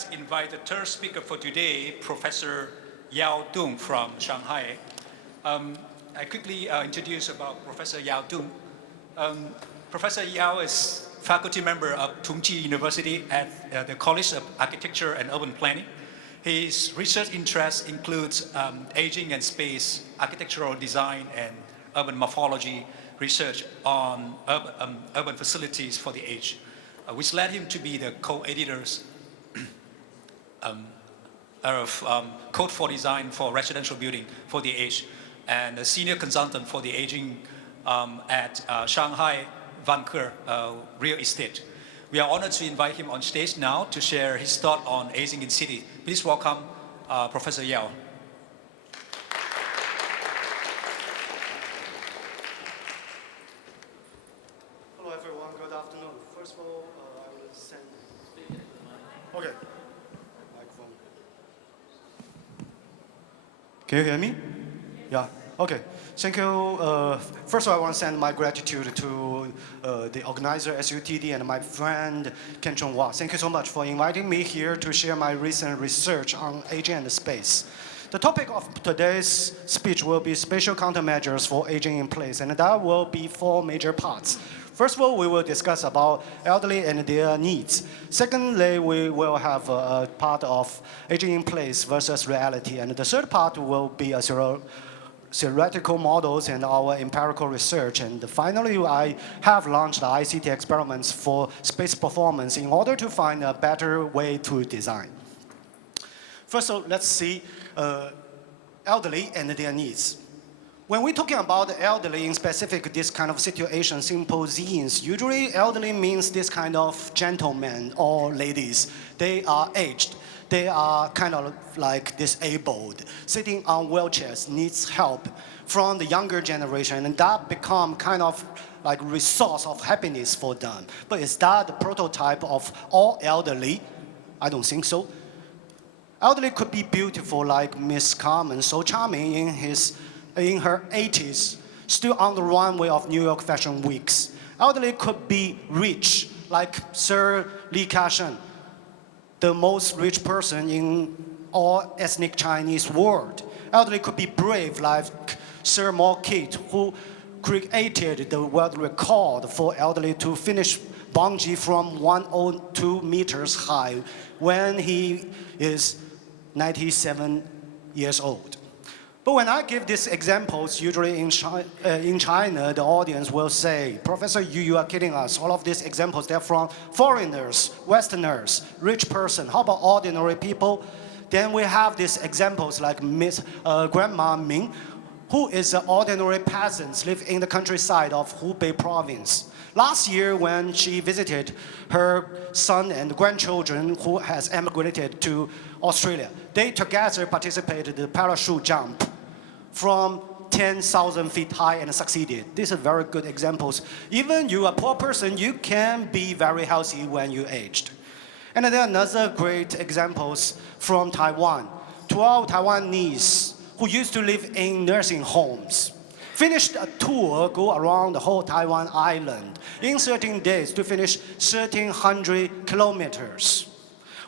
let's invite the third speaker for today, Professor Yao Dong from Shanghai. I quickly introduce about Professor Yao Dong. Professor Yao is faculty member of Tongji University at the College of Architecture and Urban Planning. His research interests includes aging and space, architectural design, and urban morphology research on urban facilities for the age, which led him to be the co-editors of Code for Design for Residential Building for the Age, and a senior consultant for the aging at Shanghai Vanke Real Estate. We are honored to invite him on stage now to share his thought on aging in city. Please welcome Professor Yao. Hello everyone, good afternoon. First of all, I will send... Okay. Microphone. Can you hear me? Yeah, okay. Thank you. First of all, I want to send my gratitude to the organizer, SUTD, and my friend, Ken Chonghua. Thank you so much for inviting me here to share my recent research on aging and space. The topic of today's speech will be spatial countermeasures for aging in place, and that will be 4 major parts. First of all, we will discuss about elderly and their needs. Secondly, we will have a part of aging in place versus reality, and the third part will be a theoretical models and our empirical research. And finally, I have launched the ICT experiments for space performance in order to find a better way to design. First of all, let's see elderly and their needs. When we're talking about the elderly in specific this kind of situation, symposiums, usually elderly means this kind of gentlemen or ladies. They are aged. They are kind of like disabled, sitting on wheelchairs, needs help from the younger generation, and that become kind of like resource of happiness for them. But is that the prototype of all elderly? I don't think so. Elderly could be beautiful like Miss Carmen, so charming in her 80s, still on the runway of New York Fashion Weeks. Elderly could be rich like Sir Li Ka-sheng, the most rich person in all ethnic Chinese world. Elderly could be brave like Sir Mo Kit, who created the world record for elderly to finish Tongji from 102 meters high when he is 97 years old. But when I give these examples, usually in China, the audience will say, Professor, you are kidding us. All of these examples, they're from foreigners, Westerners, rich person. How about ordinary people? Then we have these examples like Miss Grandma Ming, who is an ordinary peasant, live in the countryside of Hubei province. Last year, when she visited her son and grandchildren who has emigrated to Australia, they together participated in the parachute jump from 10,000 feet high and succeeded. These are very good examples. Even you, a poor person, you can be very healthy when you aged. And then another great examples from Taiwan. 12 Taiwanese who used to live in nursing homes finished a tour, go around the whole Taiwan island in 13 days to finish 1,300 kilometers.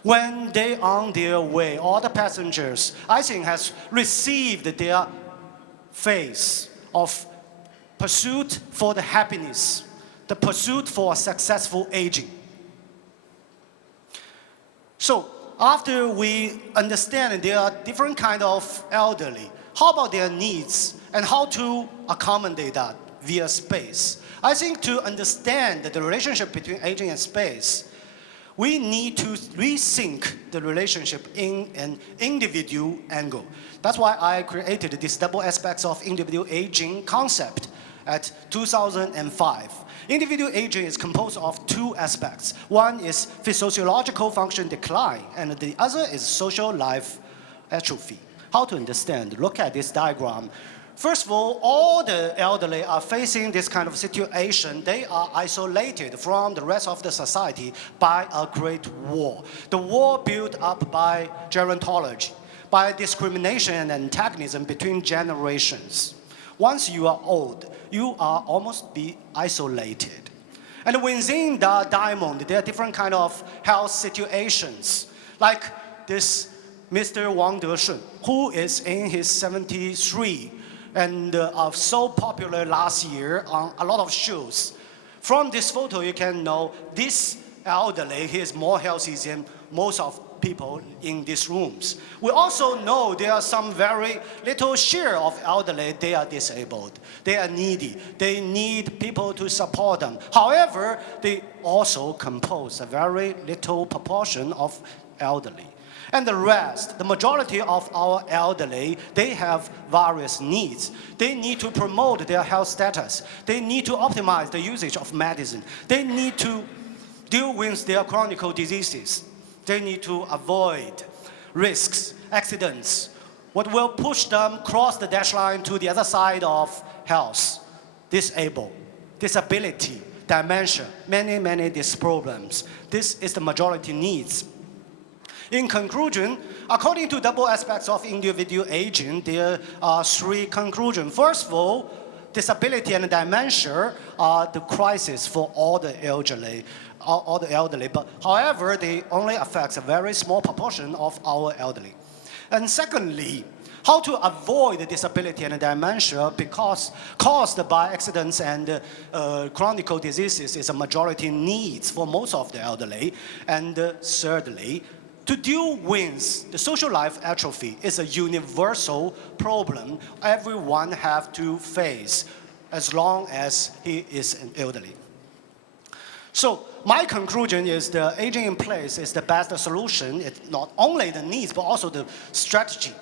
When they on their way, all the passengers, I think, has received their phase of pursuit for the happiness, the pursuit for successful aging. So after we understand there are different kind of elderly, how about their needs and how to accommodate that via space? I think to understand the relationship between aging and space, we need to rethink the relationship in an individual angle. That's why I created this double aspects of individual aging concept at 2005. Individual aging is composed of 2 aspects. One is physiological function decline, and the other is social life atrophy. How to understand? Look at this diagram. First of all the elderly are facing this kind of situation. They are isolated from the rest of the society by a great war. The war built up by gerontology, by discrimination and antagonism between generations. Once you are old, you are almost be isolated. And within the diamond, there are different kind of health situations. Like this Mr. Wang Deshun, who is in his 73 and so popular last year on a lot of shows. From this photo, you can know this elderly, he is more healthy than most of people in these rooms. We also know there are some very little share of elderly, they are disabled. They are needy. They need people to support them. However, they also compose a very little proportion of elderly. And the rest, the majority of our elderly, they have various needs. They need to promote their health status. They need to optimize the usage of medicine. They need to deal with their chronic diseases. They need to avoid risks, accidents, what will push them cross the dash line to the other side of health, disability, dementia, many these problems. This is the majority needs. In conclusion, according to double aspects of individual aging, there are three conclusions. First of all, disability and dementia are the crisis for all the elderly. But however, they only affect a very small proportion of our elderly. And secondly, how to avoid disability and dementia because caused by accidents and chronic diseases is a majority needs for most of the elderly. And thirdly, to deal with the social life atrophy is a universal problem everyone have to face as long as he is an elderly. So my conclusion is the aging in place is the best solution. It's not only the needs, but also the strategy.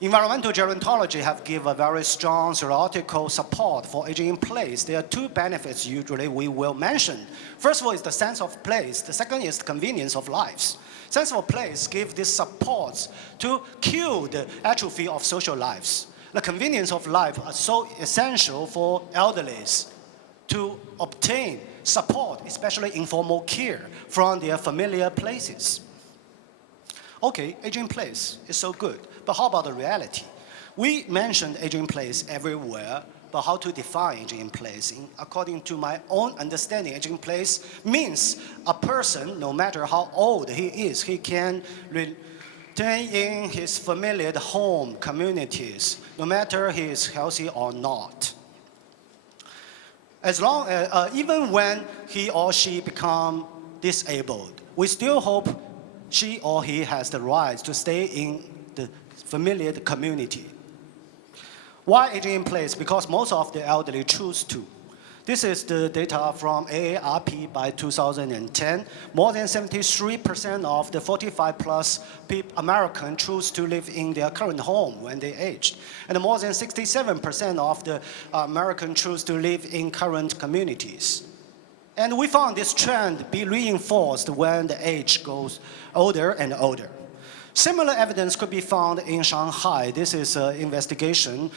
Environmental gerontology have given a very strong theoretical support for aging in place. There are two benefits usually we will mention. First of all is the sense of place. The second is the convenience of lives. Sense of place gives this support to kill the atrophy of social lives. The convenience of life are so essential for elderlies to obtain support, especially informal care, from their familiar places. Okay, aging in place is so good, but how about the reality? We mentioned aging in place everywhere, but how to define aging in place? According to my own understanding, aging in place means a person, no matter how old he is, he can retain in his familiar home communities, no matter he is healthy or not. As long as, even when he or she become disabled, we still hope she or he has the right to stay in the familiar community. Why aging in place? Because most of the elderly choose to. This is the data from AARP by 2010. More than 73% of the 45-plus Americans choose to live in their current home when they aged. And more than 67% of the Americans choose to live in current communities. And we found this trend be reinforced when the age goes older and older. Similar evidence could be found in Shanghai. This is an investigation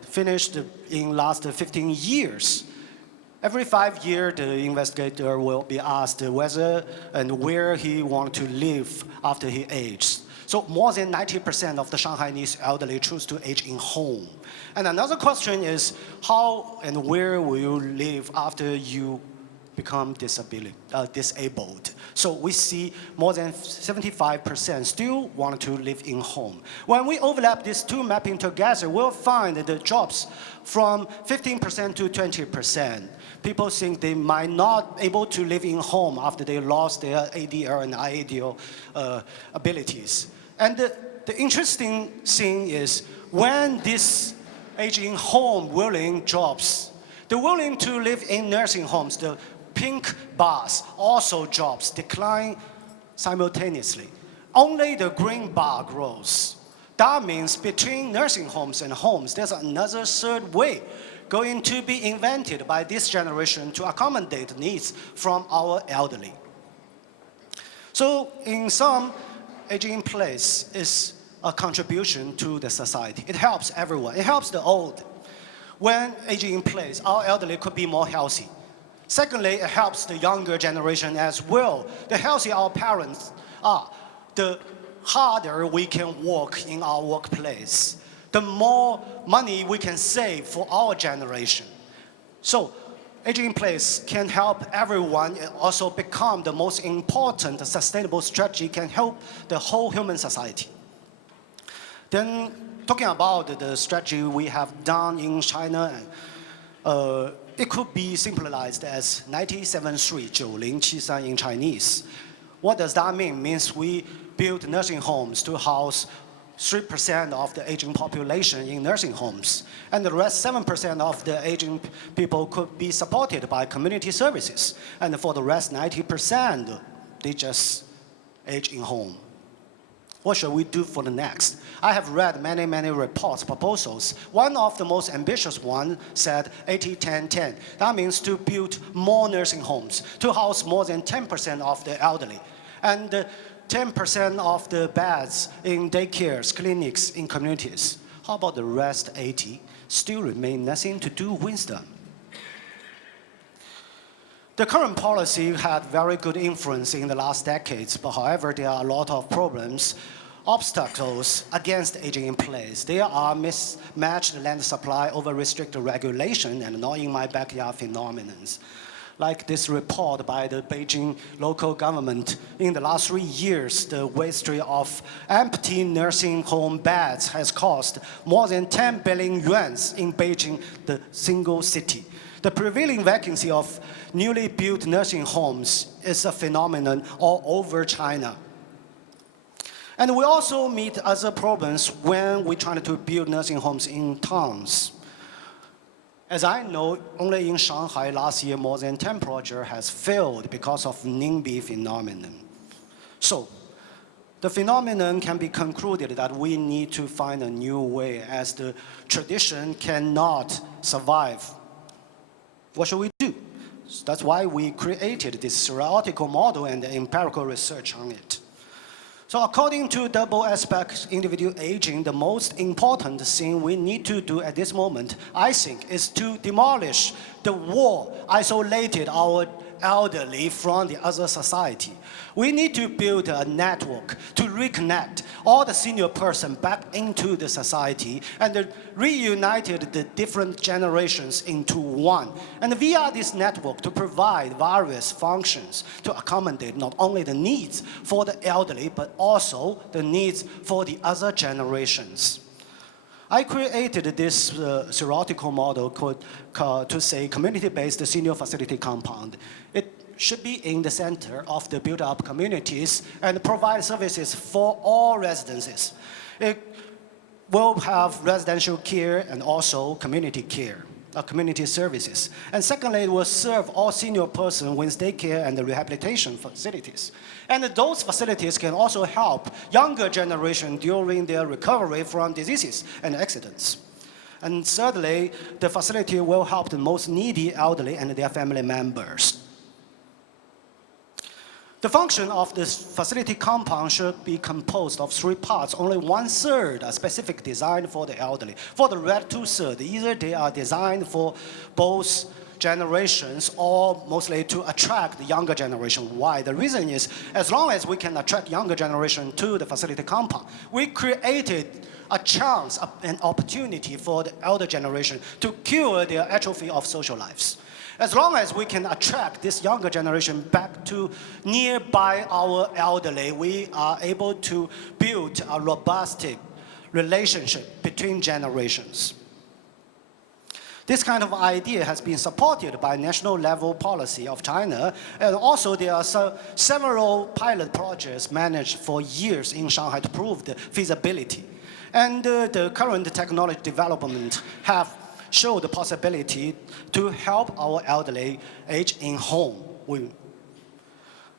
finished in last 15 years. Every 5 years, the investigator will be asked whether and where he wants to live after he ages. So more than 90% of the Shanghainese elderly choose to age in home. And another question is, how and where will you live after you become disabled? So we see more than 75% still want to live in home. When we overlap these two mapping together, we'll find that the jobs from 15% to 20%. People think they might not able to live in home after they lost their ADL and IADL abilities. And the interesting thing is when this aging home willing jobs, they're willing to live in nursing homes, the pink bars, also jobs, decline simultaneously. Only the green bar grows. That means between nursing homes and homes, there's another third way going to be invented by this generation to accommodate needs from our elderly. So in sum, aging in place is a contribution to the society. It helps everyone. It helps the old. When aging in place, our elderly could be more healthy. Secondly, it helps the younger generation as well. The healthier our parents are, the harder we can work in our workplace, the more money we can save for our generation. So aging in place can help everyone and also become the most important sustainable strategy, can help the whole human society. Then, talking about the strategy we have done in China, it could be simplified as 973 in Chinese. What does that mean? It means we built nursing homes to house 3% of the aging population in nursing homes. And the rest 7% of the aging people could be supported by community services. And for the rest 90%, they just age in home. What should we do for the next? I have read many reports, proposals. One of the most ambitious ones said 80-10-10. That means to build more nursing homes, to house more than 10% of the elderly. And 10% of the beds in daycares, clinics, in communities. How about the rest 80? Still remain nothing to do with them. The current policy had very good influence in the last decades, but however, there are a lot of problems, obstacles against aging in place. There are mismatched land supply, over-restricted regulation, and not in my backyard phenomenon. Like this report by the Beijing local government, in the last 3 years, the waste of empty nursing home beds has cost more than 10 billion yuan in Beijing, the single city. The prevailing vacancy of newly built nursing homes is a phenomenon all over China. And we also meet other problems when we try to build nursing homes in towns. As I know, only in Shanghai last year, more than 10 projects has failed because of NIMBY phenomenon. So, the phenomenon can be concluded that we need to find a new way as the tradition cannot survive. What should we do? That's why we created this theoretical model and the empirical research on it. So according to double aspect individual aging, the most important thing we need to do at this moment, I think, is to demolish the wall isolated our elderly from the other society. We need to build a network to reconnect all the senior person back into the society and reunited the different generations into one. And via this network to provide various functions to accommodate not only the needs for the elderly, but also the needs for the other generations. I created this theoretical model to say community-based senior facility compound. It should be in the center of the built-up communities and provide services for all residences. It will have residential care and also community care, community services. And secondly, it will serve all senior persons with daycare and rehabilitation facilities. And those facilities can also help younger generation during their recovery from diseases and accidents. And thirdly, the facility will help the most needy elderly and their family members. The function of this facility compound should be composed of 3 parts. Only 1/3 are specific designed for the elderly. For the red 2/3, either they are designed for both generations or mostly to attract the younger generation. Why? The reason is, as long as we can attract younger generation to the facility compound, we created a chance, an opportunity for the elder generation to cure their atrophy of social lives. As long as we can attract this younger generation back to nearby our elderly, we are able to build a robust relationship between generations. This kind of idea has been supported by national level policy of China, and also there are several pilot projects managed for years in Shanghai to prove the feasibility. And the current technology development have show the possibility to help our elderly age in home.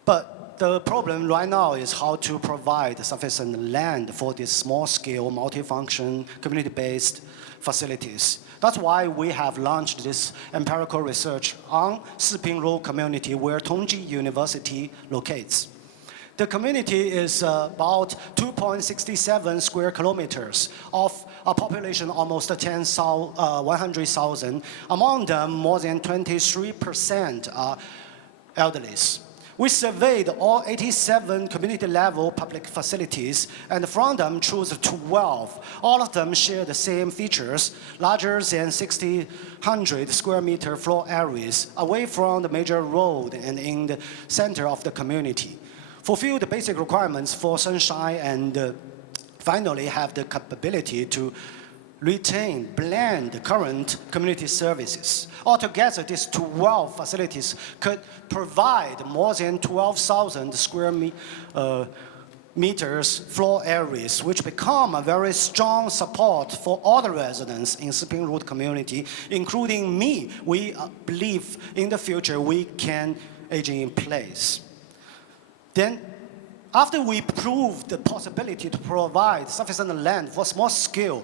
But the problem right now is how to provide sufficient land for these small-scale, multifunction, community-based facilities. That's why we have launched this empirical research on Siping Rural Community, where Tongji University locates. The community is about 2.67 square kilometers of a population almost 100,000. Among them, more than 23% are elderlies. We surveyed all 87 community-level public facilities, and from them chose 12. All of them share the same features, larger than 1,600 square meter floor areas, away from the major road and in the center of the community. Fulfill the basic requirements for sunshine and finally have the capability to retain, blend the current community services. Altogether, these 12 facilities could provide more than 12,000 square meters floor areas, which become a very strong support for all the residents in Spring Road community, including me. We believe in the future we can age in place. Then, after we proved the possibility to provide sufficient land for small-scale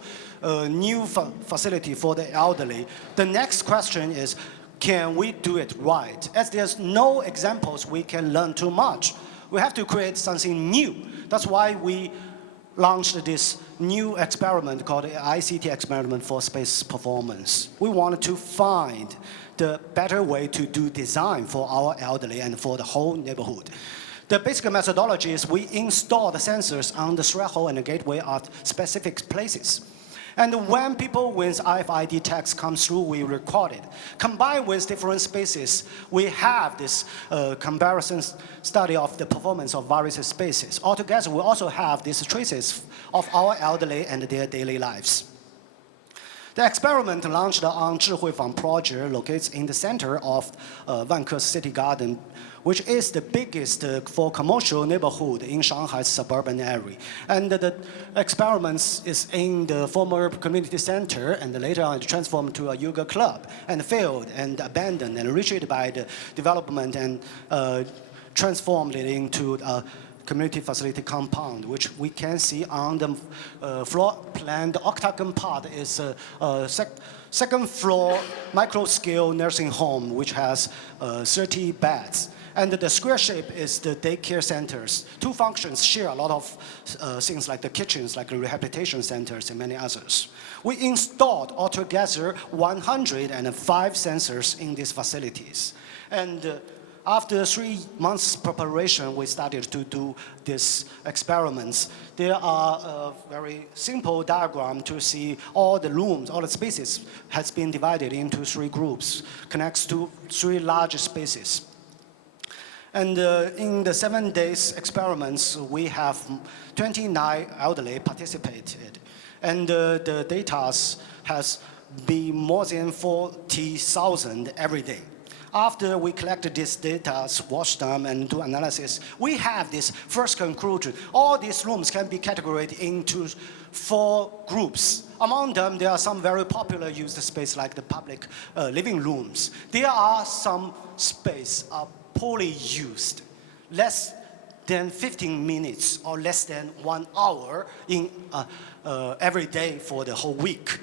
new facility for the elderly, the next question is, can we do it right? As there's no examples, we can learn too much. We have to create something new. That's why we launched this new experiment called the ICT experiment for space performance. We wanted to find the better way to do design for our elderly and for the whole neighborhood. The basic methodology is we install the sensors on the threshold and the gateway at specific places. And when people with RFID tags come through, we record it. Combined with different spaces, we have this comparison study of the performance of various spaces. Altogether, we also have these traces of our elderly and their daily lives. The experiment launched on Zhihuifang project located in the center of Vanke City Garden, which is the biggest for commercial neighborhood in Shanghai's suburban area. And the experiments is in the former community center and later on transformed to a yoga club and failed and abandoned and enriched by the development and transformed it into a community facility compound, which we can see on the floor plan. The octagon part is a second floor micro-scale nursing home, which has 30 beds. And the square shape is the daycare centers. Two functions share a lot of things like the kitchens, like the rehabilitation centers and many others. We installed altogether 105 sensors in these facilities. And after 3 months preparation, we started to do these experiments. There are a very simple diagram to see all the rooms, all the spaces has been divided into 3 groups, connects to 3 large spaces. And in the 7 days experiments, we have 29 elderly participated. And the data has been more than 40,000 every day. After we collected this data, watch them, and do analysis, we have this first conclusion. All these rooms can be categorized into 4 groups. Among them, there are some very popular used space like the public living rooms. There are some space poorly used, less than 15 minutes or less than 1 hour in every day for the whole week.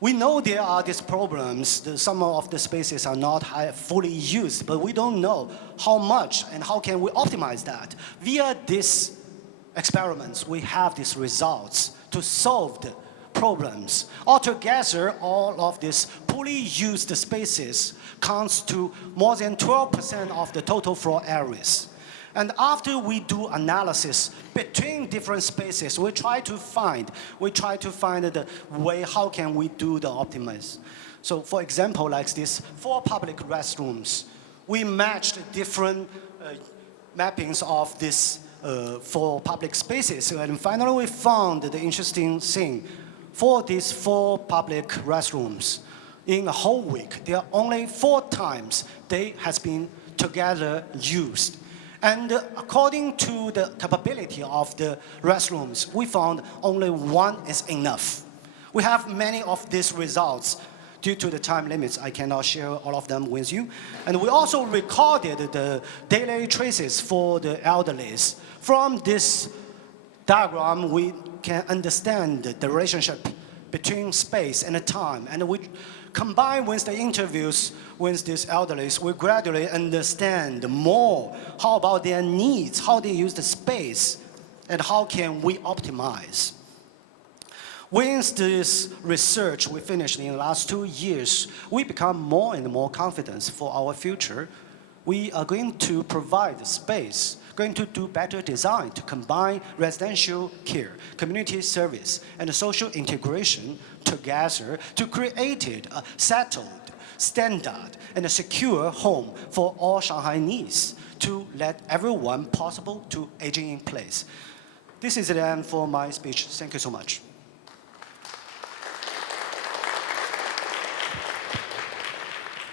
We know there are these problems. Some of the spaces are not fully used, but we don't know how much and how can we optimize that. Via these experiments, we have these results to solve the problems. Altogether, all of these poorly used spaces counts to more than 12% of the total floor areas. And after we do analysis between different spaces, we try to find the way how can we do the optimize. So for example, like this 4 public restrooms, we matched different mappings of this 4 public spaces. And finally, we found the interesting thing. For these 4 public restrooms, in a whole week, there are only 4 times they has been together used. And according to the capability of the restrooms, we found only 1 is enough. We have many of these results. Due to the time limits, I cannot share all of them with you. And we also recorded the daily traces for the elderlies. From this diagram, we can understand the relationship between space and time. And we combined with the interviews with these elderly, we gradually understand more how about their needs, how they use the space, and how can we optimize. With this research we finished in the last 2 years, we become more and more confident for our future. we are going to provide space, going to do better design to combine residential care, community service, and social integration together to create a settled, standard, and a secure home for all Shanghainese to let everyone possible to aging in place. This is the end for my speech. Thank you so much.